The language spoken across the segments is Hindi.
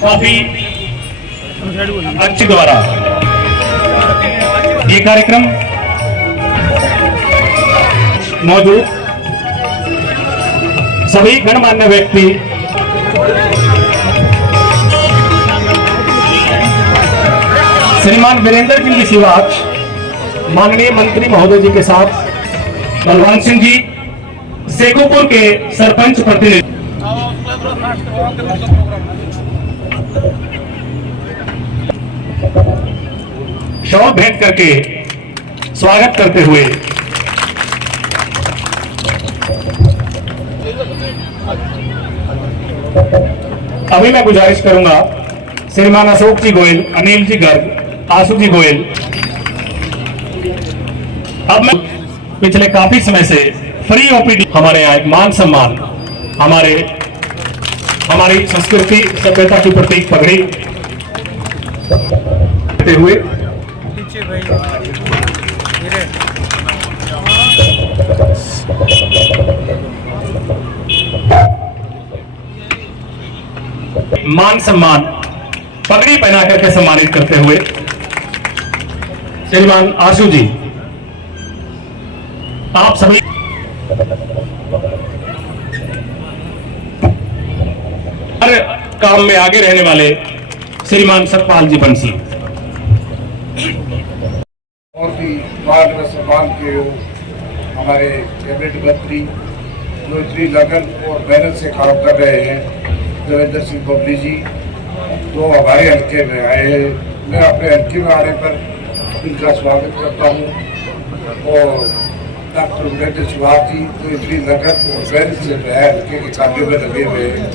काफी अच्छी द्वारा ये कार्यक्रम मौजूद सभी गणमान्य व्यक्ति, श्रीमान वीरेंद्र सिंह जी सिवाच, माननीय मंत्री महोदय जी के साथ बलवान सिंह जी सेकोपुर के सरपंच प्रतिनिधि, शॉल भेंट करके स्वागत करते हुए अभी मैं गुजारिश करूंगा श्रीमान अशोक जी गोयल, अनिल जी गर्ग, आशु जी गोयल। अब मैं पिछले काफी समय से फ्री ओपीडी, हमारे यहाँ एक मान सम्मान, हमारी संस्कृति सभ्यता की प्रतीक पगड़ी देते हुए मान सम्मान पगड़ी पहना करके सम्मानित करते हुए श्रीमान आशु जी, आप सभी हर काम में आगे रहने वाले श्रीमान सतपाल जी बंसी और भी बाद में सम्मान के हमारे कैबिनेट मंत्री जो इतनी लगन और मेहनत से काम कर रहे हैं, देवेंद्र सिंह बबली जी, जो हमारे हल्के में आए हैं। मैं अपने हल्के में आने पर इनका स्वागत करता हूँ। और डॉक्टर वीरेंद्र सिंह जी तो इतनी लगन और मेहनत से हल्के के कार्यों में लगे हुए हैं।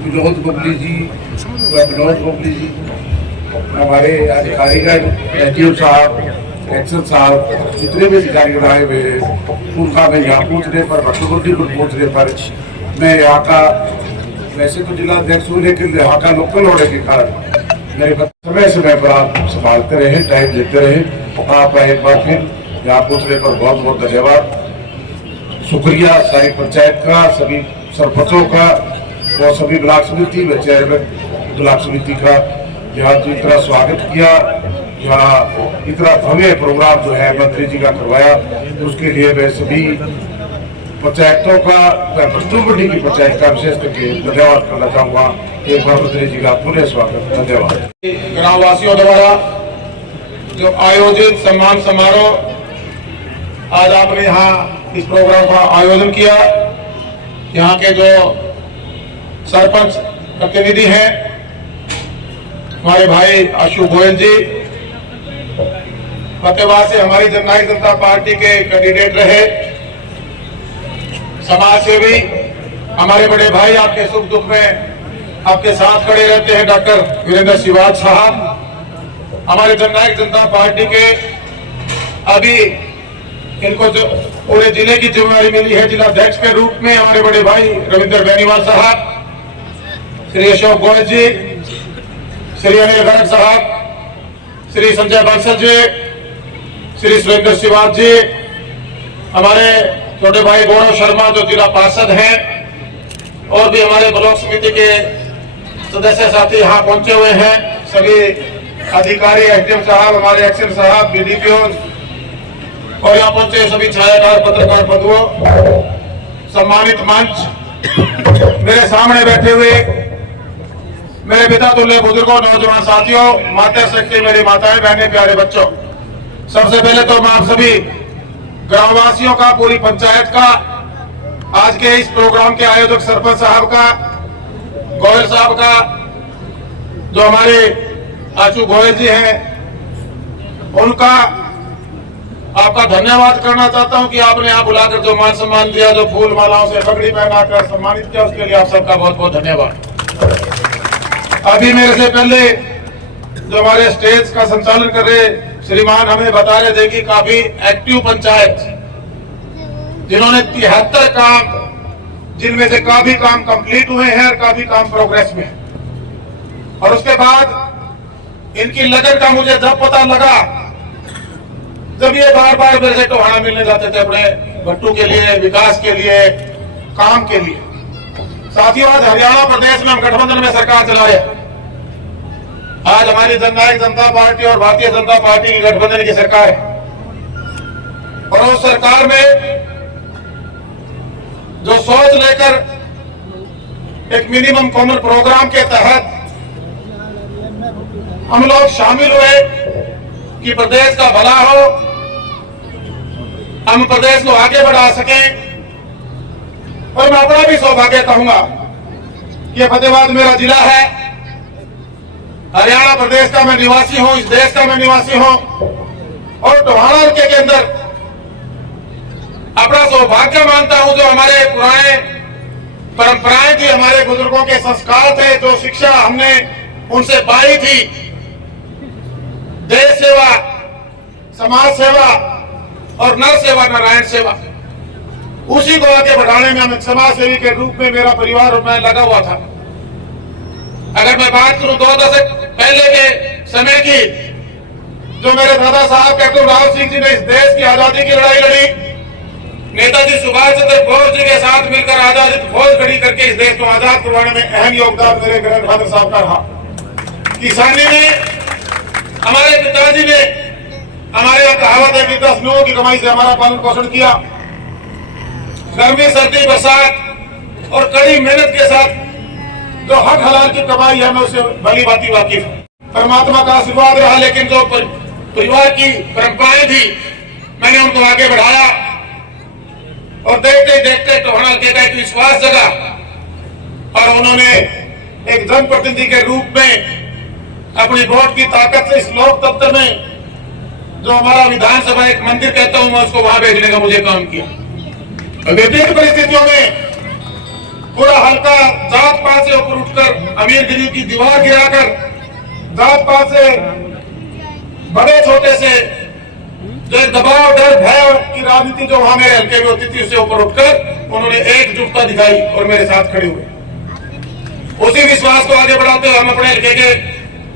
विनोद बबली जी, हमारे अधिकारीगण, एसडीओ साहब, एक्शन साहब, जितने भी अधिकारी आए हुए हैं, उनका मैं यहाँ पहुँचने पर, भट्टोगुड्डी पर पहुँचने पर मैं यहाँ का, वैसे तो जिला अध्यक्ष हूँ लेकिन यहाँ का लोकल होने के कारण मेरे समय पर आप संभालते रहे, टाइम देते रहे। आपका एक बार फिर यहाँ पहुँचने पर बहुत बहुत धन्यवाद, शुक्रिया सारी पंचायत का, सभी सरपंचों का और सभी ब्लॉक समिति व चेयरमैन ब्लॉक समिति का, यहाँ जो इतना स्वागत किया, यहाँ इतना भव्य प्रोग्राम जो है मंत्री जी का करवाया, उसके लिए मैं सभी पंचायतों का, भट्टोगुड्डी की पंचायत का विशेष करके धन्यवाद करना चाहूँगा। एक बार मंत्री जी का पुनः स्वागत, धन्यवाद। ग्रामवासियों द्वारा जो आयोजित सम्मान समारोह आज आपने यहाँ इस प्रोग्राम का आयोजन किया, यहाँ के जो सरपंच प्रतिनिधि हैं हमारे भाई आशु गोयल जी, फतेहाबाद से हमारी जननायक जनता पार्टी के कैंडिडेट रहे, समाज सेवी, हमारे बड़े भाई आपके सुख दुख में आपके साथ खड़े रहते हैं, डॉक्टर वीरेंद्र सिंह साहब, हमारे जननायक जनता पार्टी के अभी इनको जो पूरे जिले की जिम्मेदारी मिली है जिला अध्यक्ष के रूप में, हमारे बड़े भाई रविंद्र बेनीवाल साहब, श्री अशोक गोयल जी, श्री अनिल गर्ग साहब, श्री संजय बंसल जी, श्री सुरेंद्र सिंह जी, हमारे छोटे भाई गौरव शर्मा जो जिला पार्षद हैं, और भी हमारे ब्लॉक समिति के सदस्य साथी यहाँ पहुंचे हुए हैं, सभी अधिकारी, एसडीएम साहब, हमारे एक्शन साहब, बीडीपीओ और यहाँ पहुंचे सभी छायाकार पत्रकार बंधुओं, सम्मानित मंच, मेरे सामने बैठे हुए मेरे पिता तुल्य बुजुर्गों, नौजवान साथियों, माता शक्ति, मेरी माताएं, बहनें, प्यारे बच्चों, सबसे पहले तो मैं आप सभी ग्रामवासियों का, पूरी पंचायत का, आज के इस प्रोग्राम के आयोजक सरपंच साहब का, गोयल साहब का, जो हमारे आशु गोयल जी हैं, उनका आपका धन्यवाद करना चाहता हूं कि आपने यहाँ बुलाकर जो मान सम्मान दिया, जो फूल मालाओं से पगड़ी पहनाकर सम्मानित किया, उसके लिए आप सबका बहुत बहुत धन्यवाद। अभी मेरे से पहले जो हमारे स्टेज का संचालन कर रहे श्रीमान हमें बता रहे थे कि काफी एक्टिव पंचायत, जिन्होंने 73 काम, जिनमें से काफी काम कंप्लीट हुए हैं और काफी काम प्रोग्रेस में है। और उसके बाद इनकी लगन का मुझे जब पता लगा, जब ये बार बार मेरे से टोहाना मिलने जाते थे अपने भट्टू के लिए, विकास के लिए, काम के लिए, साथियों, आज हरियाणा प्रदेश में हम गठबंधन में सरकार चला रहे हैं। आज हमारी जननायक जनता पार्टी और भारतीय जनता पार्टी की गठबंधन की सरकार है और उस सरकार में जो सोच लेकर एक मिनिमम कॉमन प्रोग्राम के तहत हम लोग शामिल हुए कि प्रदेश का भला हो, हम प्रदेश को आगे बढ़ा सकें। और मैं अपना भी सौभाग्य कहूंगा कि फतेहाबाद मेरा जिला है, हरियाणा प्रदेश का मैं निवासी हूं, इस देश का मैं निवासी हूं और टोहाना हल्के के अंदर अपना सौभाग्य मानता हूं। जो हमारे पुराने परंपराएं थी, हमारे बुजुर्गों के संस्कार थे, जो शिक्षा हमने उनसे पाई थी, देश सेवा, समाज सेवा और नर सेवा, नारायण सेवा, उसी को आगे बढ़ाने में हम एक समाज सेवी के रूप में मेरा परिवार और मैं लगा हुआ था। अगर मैं बात करूं 2 दशक पहले के समय की, जो मेरे दादा साहब कैप्टन राव सिंह जी ने इस देश की आजादी की लड़ाई लड़ी, नेताजी सुभाष चंद्र बोस जी के साथ मिलकर आजादी फौज खड़ी करके इस देश को आजाद करवाने में अहम योगदान मेरे ग्रैंडफादर साहब का रहा। किसानी में हमारे पिताजी ने, हमारे यहाँ कहावत है कि 10 लोगों की कमाई से हमारा पालन पोषण किया। गर्मी, सर्दी, बरसात और कड़ी मेहनत के साथ जो हक हलाल की कमाई है, मैं उससे भली भांति वाकिफ हूं। परमात्मा का आशीर्वाद रहा, लेकिन जो परिवार की परंपराएं थी, मैंने उनको आगे बढ़ाया और देखते देखते टोहाना हल्के का एक विश्वास जगा और उन्होंने एक जनप्रतिनिधि के रूप में अपनी वोट की ताकत से इस लोकतंत्र में जो हमारा विधानसभा एक मंदिर कहता हूं मैं, उसको वहां भेजने का मुझे काम किया। विभिन्न परिस्थितियों में पूरा हल्का जात पात से ऊपर उठकर अमीर गरीब की दीवार गिराकर जात पात से बड़े छोटे से जो दबाव, डर, भय की राजनीति जो वहां मेरे हल्के में होती थी, उससे ऊपर उठकर उन्होंने एकजुटता दिखाई और मेरे साथ खड़े हुए। उसी विश्वास को आगे बढ़ाते हुए हम अपने हल्के के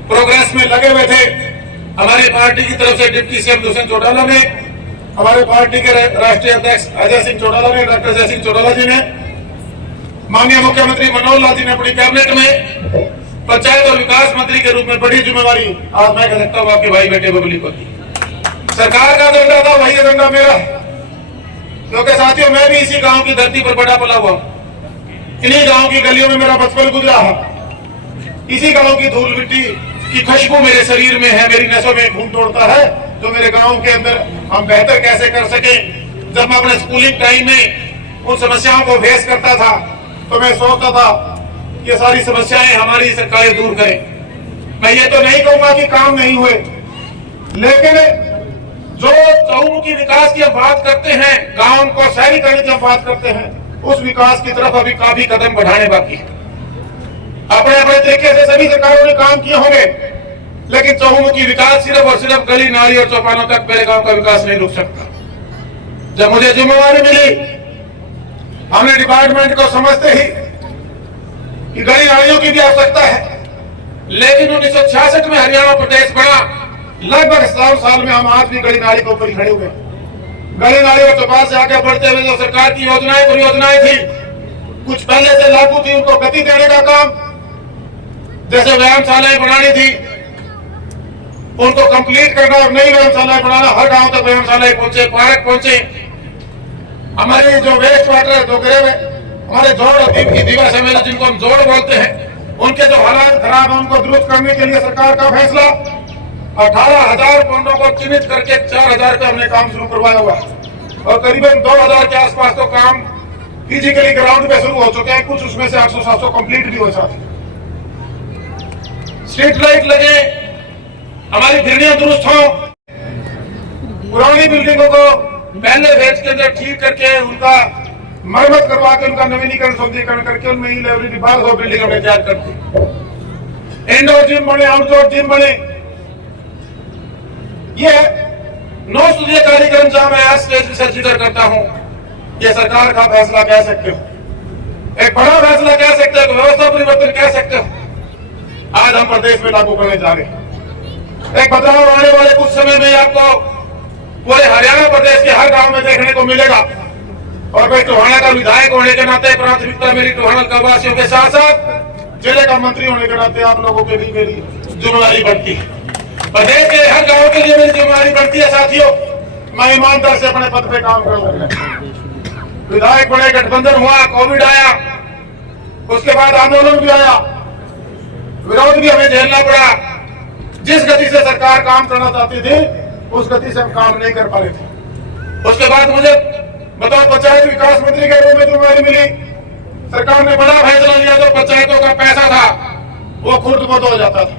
प्रोग्रेस में लगे हुए थे। हमारी पार्टी की तरफ से डिप्टी सीएम दुष्यंत चौटाला ने, हमारे पार्टी के राष्ट्रीय अध्यक्ष अजय सिंह चौटाला ने, डॉक्टर जय सिंह चौटाला जी ने, माननीय मुख्यमंत्री मनोहर लाल जी ने अपनी कैबिनेट में पंचायत और विकास मंत्री के रूप में बड़ी जिम्मेवारी आज मैं कह सकता हूँ आपके भाई बेटे बबली को दी। सरकार का एजेंडा था, वही एजेंडा मेरा है, क्योंकि साथियों मैं भी इसी गांव की धरती पर बड़ा पला हुआ, इन्हीं गांव की गलियों में मेरा बचपन गुजरा है, इसी गांव की धूल मिट्टी की खुशबू मेरे शरीर में है, मेरी नसों में खून दौड़ता है। जो मेरे गांव के अंदर हम बेहतर कैसे कर सके, जब मैं अपने स्कूलिंग टाइम में उन समस्याओं को फेस करता था तो मैं सोचता था ये सारी समस्याएं हमारी सरकारें दूर करें। मैं ये तो नहीं कहूंगा कि काम नहीं हुए, लेकिन जो चहुमुखी विकास की हम बात करते हैं, गांव को शहरीकरण की हम बात करते हैं, उस विकास की तरफ अभी काफी कदम बढ़ाने बाकी है। अपने अपने तरीके से सभी सरकारों ने काम किए होंगे, लेकिन चहुमुखी विकास सिर्फ और सिर्फ गली नाली और चौपानों तक मेरे गांव का विकास नहीं रुक सकता। जब मुझे जिम्मेवारी मिली, हमने डिपार्टमेंट को समझते ही कि गली नालियों की भी आवश्यकता है, लेकिन 1966 में हरियाणा प्रदेश बना, लगभग 100 साल में हम आज भी गली नाली के ऊपर खड़े हुए। गली नाली और चौपाल से आगे बढ़ते हुए जो सरकार की योजनाएं परियोजनाएं थी, कुछ पहले से लागू थी, उनको गति देने का काम, जैसे व्यायामशालाएं बनानी थी उनको कंप्लीट करना और नई व्यायामशालाएं बनाना, हर गांव तक व्यायामशालाएं पहुंचे, पार्क पहुंचे। हमारी जो वेस्ट वाटर जो गिरे हुए हमारे जोड़ दीवा समेत जिनको हम जोड़ बोलते हैं, उनके जो हालात खराब है उनको दुरुस्त करने के लिए सरकार का फैसला, 18,000 पौधों को चिन्हित करके 4,000 का हमने काम शुरू करवाया हुआ और करीबन 2,000 के आसपास तो काम फिजिकली ग्राउंड पे शुरू हो चुके हैं, कुछ उसमें से 800-700 कंप्लीट भी हो जाते। स्ट्रीट लाइट लगे, हमारी फिरनियां दुरुस्त हो, पुरानी बिल्डिंगों को पहले फेज के अंदर ठीक करके उनका मरम्मत करवा के उनका नवीनीकरण सौंदर्यीकरण करके उनमें ही लाइब्रेरी 1200 बिल्डिंग हमने तैयार कर दी। इंडोर जिम बने, आउटडोर जिम बने। ये 9 स्तरीय कार्यक्रम जहां मैं आज स्टेज से जिक्र करता हूं, ये सरकार का फैसला कह सकते हो, एक बड़ा फैसला कह सकते हो, व्यवस्था परिवर्तन कह सकते हो, आज हम प्रदेश में लागू करने जा रहे हैं। एक बदलाव आने वाले कुछ समय में आपको पूरे हरियाणा प्रदेश के हर गांव में देखने को मिलेगा और मैं टोहाना का विधायक होने के नाते प्राथमिकता मेरी टोहाना वासियों के साथ साथ जिले का मंत्री होने के नाते आप लोगों के भी मेरी जिम्मेदारी बढ़ती है। प्रदेश के हर गांव के लिए मेरी जिम्मेदारी बढ़ती है साथियों। मैं ईमानदार से अपने पद पे काम करूंगा। विधायक बड़े, गठबंधन हुआ, कोविड आया, उसके बाद आंदोलन भी आया, विरोध भी हमें झेलना पड़ा। जिस गति से सरकार काम करना चाहती थी उस गति से हम काम नहीं कर पा रहे थे। उसके बाद मुझे बताओ, पंचायत विकास मंत्री के रूप में जिम्मेदारी मिली। सरकार ने बड़ा फैसला लिया, तो पंचायतों का पैसा था वो खुर्द बुर्द हो जाता था।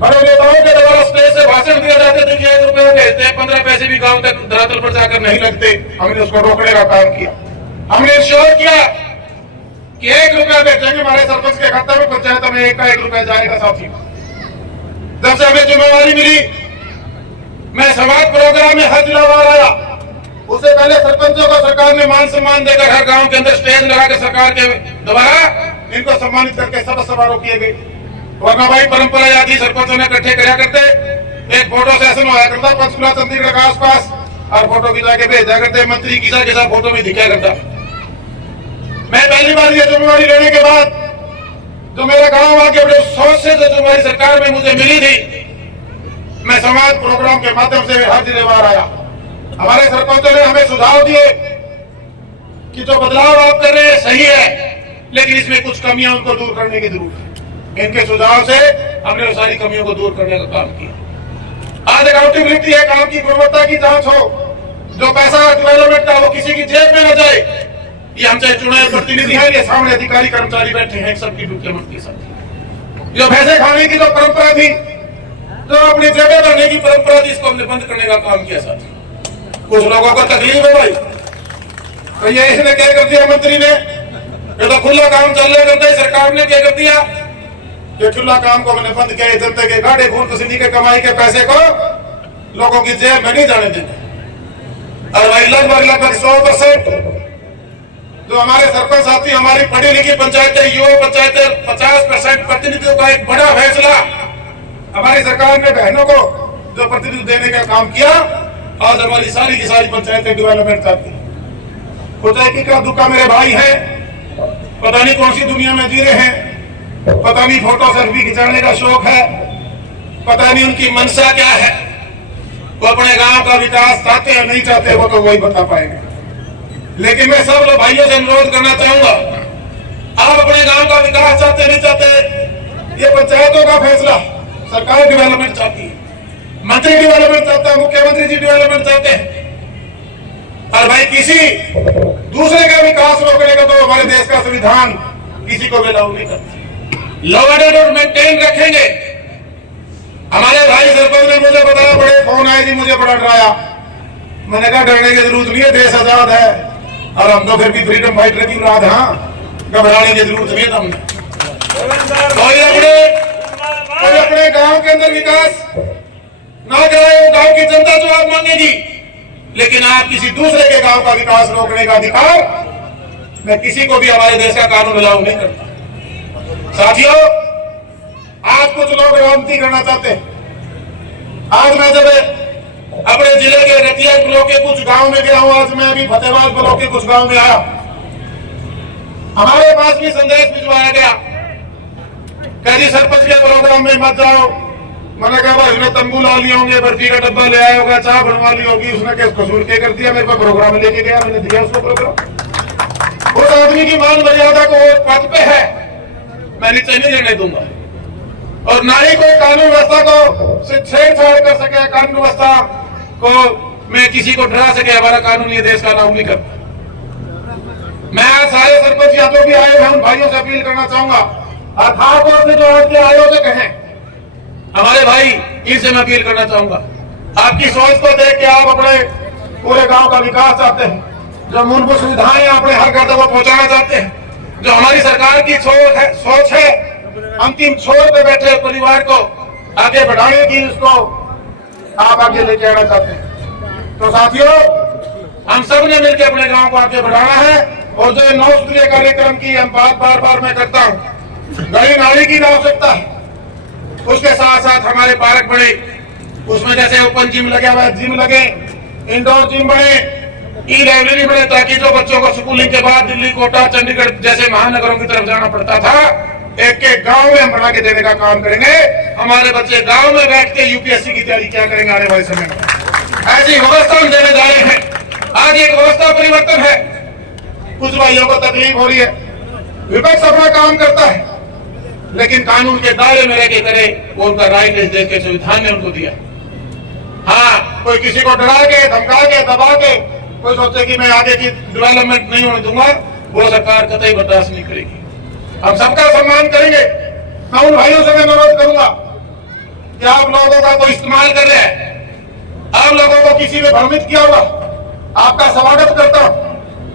बड़े नेताओं के द्वारा स्टेज से भाषण दिया जाते थे कि 1 रुपए भेजते हैं, 15 पैसे भी गांव तक धरातल पर जाकर नहीं लगते। हमने उसको रोकने का काम किया। हमने इंश्योर किया कि 1 रुपया भेजेंगे हमारे सरपंच के खाते में, पंचायत में 1 का 1 रुपया जाएगा साथियों। जब से हमें जिम्मेवारी मिली, मैं समाज प्रोग्राम में हर जिलावार आया। उससे पहले सरपंचों को सरकार ने मान सम्मान देकर हर गांव के अंदर स्टेज लगाकर सरकार के द्वारा इनको सम्मानित करके सब समारोह किए गए। वरना भाई परंपरा याद ही सरपंचों ने इकट्ठे कराया करते, एक फोटो सेशन हुआ करता पंचकुला चंडीगढ़ के आसपास, और फोटो खिंचा के भेजा करते, मंत्री किसा फोटो में दिखाया करता। मैं पहली बार ये जिम्मेवारी लेने के बाद जो मेरा गांव आके बड़े सोच से जो जिम्मेवारी सरकार में मुझे मिली थी, मैं समाज प्रोग्राम के माध्यम से हर जिलेवार आया। हमारे सरपंचों ने हमें सुझाव दिए कि जो बदलाव आप कर रहे हैं सही है, लेकिन इसमें कुछ कमियां उनको दूर करने की जरूरत है। इनके सुझाव से हमने उन सारी कमियों को दूर करने का काम किया। आज अकाउंटेबिलिटी है, काम की गुणवत्ता की जांच हो, जो पैसा डेवलपमेंट का वो किसी की जेब में न जाए। ये हम चाहे चुनाव प्रतिनिधि हैं, ये सामने अधिकारी कर्मचारी बैठे हैं, सबकी डुप्लीमेंट के साथ। जो पैसे खाने की जो परंपरा थी, जो अपनी जेबें भरने की परंपरा थी, इसको हमने बंद करने का काम किया साथ। कुछ लोगों को तकलीफ है भाई, तो ये इसने क्या कर दिया मंत्री ने, ये तो खुला काम चल रहा करता है। सरकार ने क्या कर दिया, ये खुला काम को मैंने बंद किया। जनता के गाढ़े खून पसीने के कमाई के पैसे को लोगों की जेब में नहीं जाने देते। और भाई लगभग 100% जो हमारे सरपंच साथी, हमारी पढ़ी लिखी पंचायतें, युवा पंचायतें, 50% प्रतिनिधियों का एक बड़ा फैसला हमारी सरकार ने बहनों को जो प्रतिनिधित्व देने का काम किया। आज हमारी सारी की सारी पंचायतें डेवलपमेंट चाहती है। कुछ का दुखा मेरे भाई है, पता नहीं कौन सी दुनिया में जी रहे हैं, पता नहीं फोटो सेल्फी खिंचाने का शौक है, पता नहीं उनकी मनसा क्या है। वो अपने गांव का विकास चाहते या नहीं चाहते वो तो वही बता पाएंगे। लेकिन मैं सब लोग भाइयों से अनुरोध करना चाहूंगा, आप अपने गांव का विकास चाहते नहीं चाहते, ये पंचायतों का फैसला। सरकार डेवलपमेंट चाहती है, मंत्री डेवलपमेंट चाहता है, मुख्यमंत्री जी डेवलपमेंट चाहते हैं। और भाई किसी दूसरे का विकास रोकने का तो हमारे देश का संविधान किसी को भी अलाउ नहीं करता। लॉ एंड ऑर्डर मेंटेन रखेंगे। हमारे भाई सरपंच ने मुझे बताया, बड़े फोन आए जी, मुझे बड़ा डराया। मैंने कहा डरने की जरूरत नहीं है, देश आजाद है और हम तो फिर भी फ्रीडम फाइटर की औलाद। हाँ, घबराने की जरूरत नहीं है। हमने कोई अपने गांव के अंदर विकास ना कराए, वो गांव की जनता जवाब मांगेगी। लेकिन आप किसी दूसरे के गांव का विकास रोकने का अधिकार मैं किसी को भी हमारे देश का कानून अलाउ नहीं करता। साथियों, आज कुछ लोग राजनीति करना चाहते हैं। आज मैं जब अपने जिले के रतिया ब्लॉक के कुछ गांव में गया हूं, आज मैं अभी फतेहाबाद ब्लॉक के कुछ गांव में आया, हमारे पास भी संदेश भिजवाया गया, कहीं सरपंच के प्रोग्राम में मत जाओ। मैंने कहा भाई उसने तंबू ला लिए होंगे, बर्फी का डब्बा ले आया होगा, चाय बनवा ली होगी, उसने क्या कसूर क्या कर दिया, मेरे को प्रोग्राम लेके गया, मैंने दिया उसको प्रोग्राम। उस आदमी की मान मर्यादा को पद पे है, मैं नीचे नहीं रहने दूंगा। और ना ही कोई कानून व्यवस्था को से छेड़छाड़ कर सके, कानून व्यवस्था को मैं किसी को डरा सके, हमारा कानून ये देश का लागू नहीं करता। मैं सारे सरपंच या जो भी आए हैं उन भाइयों से अपील करना चाहूंगा, खासतौर से जो आज के आयोजक हैं हमारे भाई, इनसे मैं अपील करना चाहूंगा, आपकी सोच को देख के आप अपने पूरे गांव का विकास चाहते हैं, जो मूलभूत सुविधाएं अपने हर घर तक वो पहुंचाना चाहते हैं, जो हमारी सरकार की सोच है अंतिम छोर पे बैठे परिवार को आगे बढ़ाने की, उसको आप आगे लेके आना चाहते हैं। तो साथियों, हम सब ने मिलकर अपने गांव को आगे बढ़ाना है। और जो 9 सूत्रीय कार्यक्रम की हम बात बार मैं करता हूँ, गली नाली की आवश्यकता है, उसके साथ साथ हमारे पार्क बने, उसमें जैसे ओपन जिम लगे हुआ है, जिम लगे, इंडोर जिम बने, ई लाइब्रेरी बने ताकि जो बच्चों को स्कूलिंग के बाद दिल्ली, कोटा, चंडीगढ़ जैसे महानगरों की तरफ जाना पड़ता था, एक एक गांव में हम बना के देने का काम करेंगे। हमारे बच्चे गांव में बैठ के यूपीएससी की तैयारी क्या करेंगे आने वाले समय में, ऐसी व्यवस्था हम देने जा रहे हैं। आज एक व्यवस्था परिवर्तन है, कुछ भाइयों को तकलीफ हो रही है, विपक्ष अपना काम करता है लेकिन कानून के दायरे में रह के करे, वो उनका राइट इस देश के संविधान ने उनको दिया। हाँ, कोई किसी को डरा के, धमका के, दबा के कोई सोचे कि मैं आगे की डेवलपमेंट नहीं होने दूंगा, वो सरकार कतई बर्दाश्त नहीं करेगी। हम सबका सम्मान करेंगे। मैं उन भाइयों से मैं अनुरोध करूंगा कि आप लोगों का कोई इस्तेमाल कर रहे हैं, आप लोगों को किसी ने भ्रमित किया हुआ, आपका स्वागत करता हूं,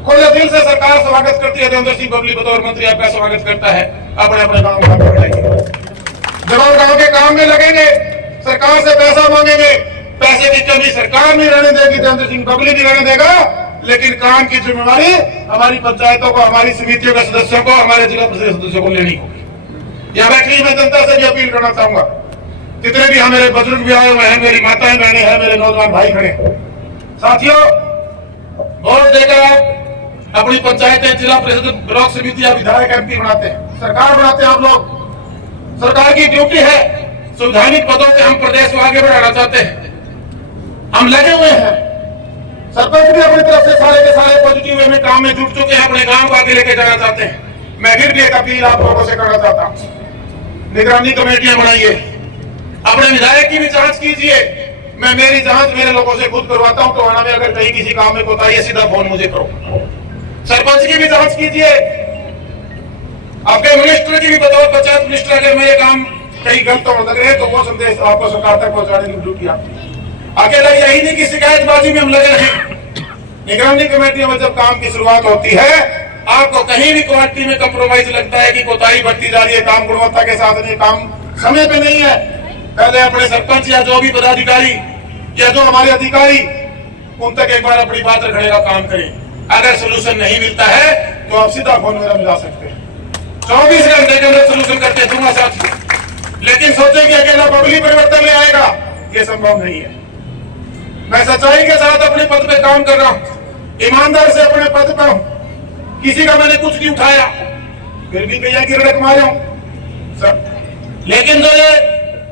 खुले दिल से सरकार स्वागत करती है। देवेंद्र सिंह बबली बतौर मंत्री आपका स्वागत करता है। अपने अपने गांव में बढ़ाइए, जब हम गांव के काम में लगेंगे, सरकार से पैसा मांगेंगे, पैसे की कमी सरकार नहीं रहने देगी, देवेंद्र सिंह बबली नहीं रहने देगा, लेकिन काम की जिम्मेवारी हमारी पंचायतों को, हमारी समितियों के सदस्यों को, हमारे जिला परिषद सदस्यों को लेनी होगी। यहाँ बैठी मैं जनता से भी अपील करना चाहूंगा, जितने भी हमारे बुजुर्ग भी आए हुए हैं, मेरी माताएं बहनें हैं, मेरे नौजवान भाई खड़े, साथियों, वोट देकर आप अपनी पंचायतें, जिला परिषद, ब्लॉक समितियां, विधायक, एमपी बनाते हैं, सरकार बनाते हैं आप लोग। सरकार की ड्यूटी है, संवैधानिक पदों पे हम प्रदेश को आगे बढ़ाना चाहते हैं, हम लगे हुए हैं। सरपंच भी अपनी तरफ से सारे के सारे पॉजिटिव वे में काम में जुट चुके हैं, अपने गांव को आगे लेके जाना चाहते हैं। मैं फिर भी एक अपील आप लोगों से करना चाहता हूं, निगरानी कमेटियां बनाइए, अपने विधायक की भी जांच कीजिए। मैं मेरी जांच मेरे लोगों से खुद करवाता हूं, तो आना में अगर कहीं किसी काम में कोताही है, सीधा फोन मुझे करो। सरपंच की भी जांच कीजिए, आपके मिनिस्टर की भी बताओ, पंचायत मिनिस्टर अगर मेरे काम कहीं गलत हो लग रहे हैं तो वो संदेश आपको सरकार तक पहुंचाने की ड्यूटी आपकी। अकेला यही नहीं कि शिकायतबाजी में हम लगे रहे। निगरानी कमेटियों में जब काम की शुरुआत होती है, आपको कहीं भी क्वालिटी में कंप्रोमाइज लगता है कि कोताही बढ़ती जा रही है, काम गुणवत्ता के साथ नहीं, काम समय पे नहीं है, पहले अपने सरपंच या जो भी पदाधिकारी या जो हमारे अधिकारी, उन तक एक बार अपनी बात रखने का काम करें। अगर सोल्यूशन नहीं मिलता है तो आप सीधा फोन मेरा मिला सकते हैं, 24 घंटे के अंदर सोल्यूशन करके दूंगा साथियों। लेकिन सोचे कि अकेला बबली परिवर्तन ले आएगा, ये संभव नहीं है। मैं सच्चाई के साथ अपने पद पे काम कर रहा हूं, ईमानदार से अपने पद पर हूं, किसी का मैंने कुछ नहीं उठाया, फिर भी भैया की रड़क मारे हूं। लेकिन जो ये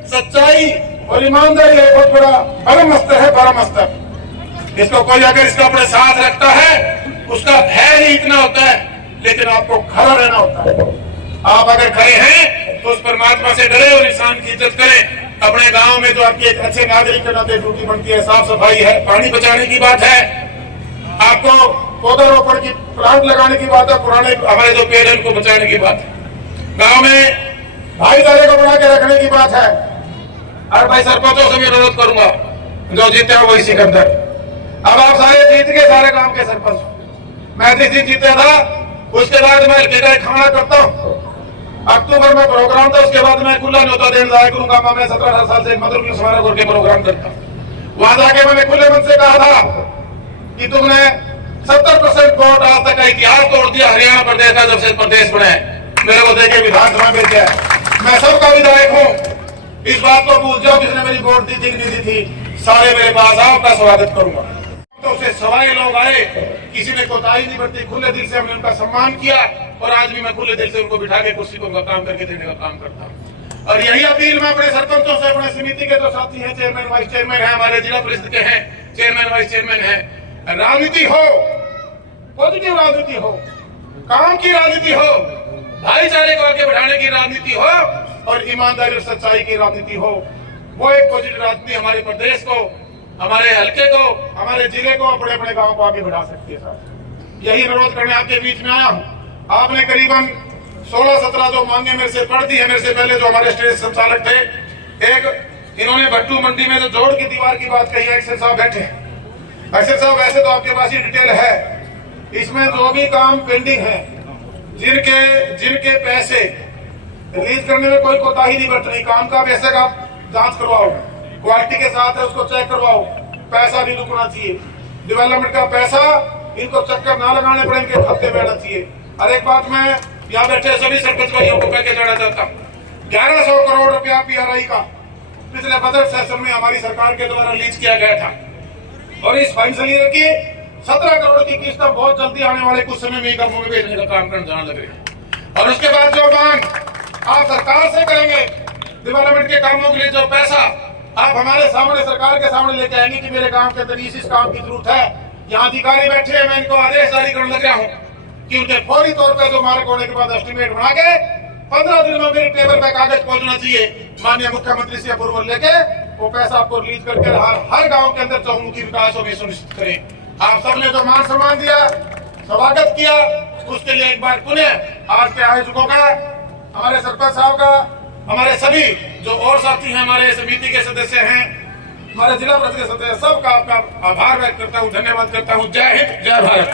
सच्चाई और ईमानदारी है, बहुत बड़ा परम अस्त्र है, परम अस्त्र। इसको कोई अगर इसको अपने साथ रखता है, उसका भय ही इतना होता है, लेकिन आपको खड़ा रहना होता है। आप अगर खड़े हैं तो उस परमात्मा से डरे और इंसान की इज्जत करें। अपने गांव में जो आपकी एक अच्छे नागरिक के नाते ड्यूटी बनती है, साफ सफाई है, पानी बचाने की बात है, आपको पौधारोपण की प्लांट लगाने की बात है, पुराने हमारे जो पेड़ है उनको बचाने की बात है, गांव में भाईचारे को बना के रखने की बात है। और भाई सरपंचों से भी अनुरोध करूंगा, जो जीते वही सिकंदर। अब आप सारे जीत के सारे गांव के सरपंच, मैं जिस दिन जीता था उसके बाद मैं खाना करता हूँ। अक्टूबर में प्रोग्राम था, उसके बाद मैं खुला न्योता देने जाया करूंगा। मैं 17-18 साल से मधुर स्मारक के प्रोग्राम करता हूँ। वहां जाके मैंने खुले मन से कहा था कि तुमने 70% वोट आज तक का इतिहास तोड़ दिया हरियाणा प्रदेश का, जब से प्रदेश बने। मेरे को देखे विधानसभा में भेजा, मैं सबका विधायक हूँ, इस बात को भूल जाओ। जिसने मेरी वोट दी थी नहीं दी थी, सारे मेरे पास आओ, आपका स्वागत करूंगा। तो उससे सवाए लोग आए, किसी ने कोताही नहीं बरती, खुले दिल से हमने उनका सम्मान किया और आज भी मैं खुले दिल से उनको बिठा के कुर्सी को उनका काम करके देने का काम करता हूँ। और यही अपील मैं अपने सरपंचों से, अपने समिति के जो साथी हैं, चेयरमैन वाइस चेयरमैन है, हमारे जिला परिषद के हैं, चेयरमैन वाइस चेयरमैन है, राजनीति हो, पॉजिटिव राजनीति हो, काम की राजनीति हो, भाईचारे को आगे बढ़ाने की राजनीति हो और ईमानदारी और सच्चाई की राजनीति हो, वो एक पॉजिटिव राजनीति हमारे प्रदेश को, हमारे हल्के को, हमारे जिले को, अपने अपने गांव को आगे बढ़ा सकती है। साहब, यही अनुरोध करने आपके बीच में आया हूँ। आपने करीबन 16-17 जो मांगे मेरे से पढ़ दी है। मेरे से पहले जो हमारे स्टेज संचालक थे, एक इन्होंने भट्टू मंडी में जो जोड़ की दीवार की बात कही है, अक्षर साहब बैठे। अक्षर साहब, वैसे तो आपके पास ही डिटेल है, इसमें जो भी काम पेंडिंग है, जिनके पैसे रिलीज करने में कोई कोताही नहीं बरतनी, काम का वैसे का जांच करवाओ, क्वालिटी के साथ है उसको चेक करवाओ, पैसा भी रुकना चाहिए, डेवलपमेंट का पैसा इनको चक्कर ना लगाने पड़े, इनके खाते में आना चाहिए। और एक बात मैं यहाँ बैठे सभी सरपंच भाइयों को कह के जाना चाहता हूँ, 1100 करोड़ रुपया पीआरआई का पिछले बजट सेशन में हमारी सरकार के द्वारा रिलीज किया गया था और इस फाइनेंशियल ईयर की 17 करोड़ की किस्त अब बहुत जल्दी आने वाले कुछ समय में ही कामों में भेजने का काम करने जाने लग रहे हैं। और उसके बाद जो मांग आप सरकार से करेंगे डेवलपमेंट के कामों के लिए, जो पैसा आप हमारे सामने सरकार के सामने लेके आएंगे कि मेरे गांव के अंदर इस काम की जरूरत है, यहाँ अधिकारी बैठे हैं, मैं इनको आदेश जारी करने लग रहा हूँ कि उनके फौरी तौर पर जो मार्ग होने के बाद एस्टिमेट बना के 15 दिन में मेरे टेबल पे कागज पहुंचना चाहिए, माननीय मुख्यमंत्री से अप्रूवल लेके वो पैसा आपको रिलीज करके हर गांव के अंदर चौमुखी विकास होगी सुनिश्चित करें। आप सबने जो मान सम्मान दिया, स्वागत किया, उसके लिए एक बार पुनः आज के आयोजकों का, हमारे सरपंच साहब का, हमारे सभी जो और साथी हैं, हमारे समिति के सदस्य हैं, हमारे जिला परिषद के सदस्य, सबका आपका आभार व्यक्त करता हूँ, धन्यवाद करता हूँ। जय हिंद, जय भारत।